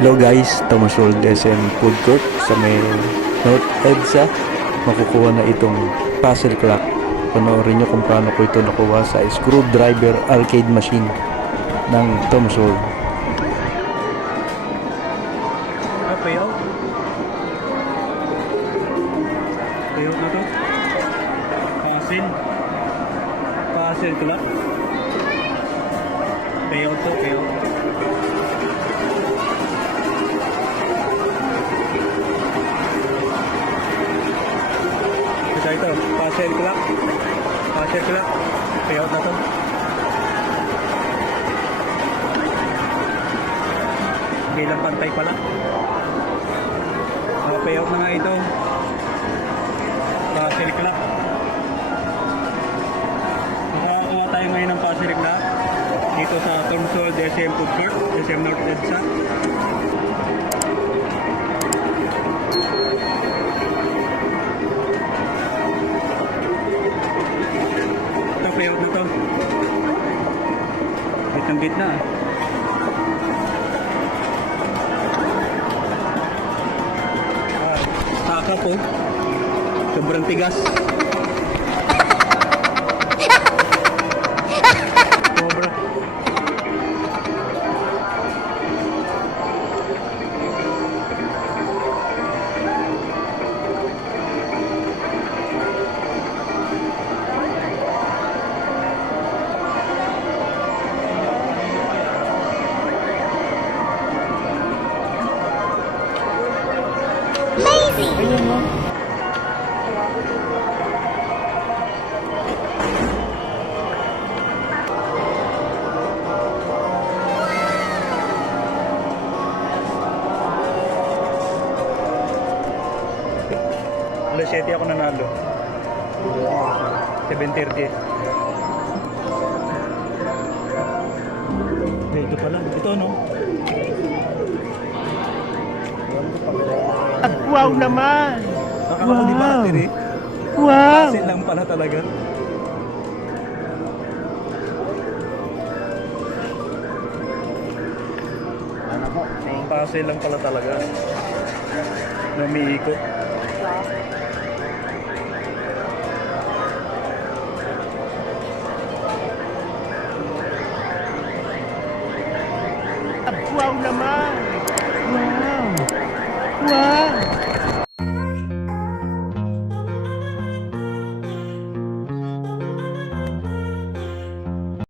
Hello guys, Thomas Rold SM Food Court sa may North EDSA. Makukuha na itong puzzle clock. Panoorin nyo kung paano ko ito nakuha sa screwdriver arcade machine ng Thomas Rold. Payout? Payout na to? Puzzle clock? Payout to, payout. Ito, puzzle clock. Payout na to. Bilang pantay pala. Payout na nga ito. Puzzle clock. Nakakakuha tayo ngayon ng puzzle clock dito sa Thomas Rold SM Food Court, SM North EDSA. Payout na to. Bitang-bit na. Taka po. Sobrang tigas. Sobra. Ayun mo. Alas 7 ako nanalo. 7:30. Ito pala. Ito no? Wow naman! Akala ko di battery. Wow! Kasi lang pala talaga. Pase lang pala talaga. Namiikot. Wow naman!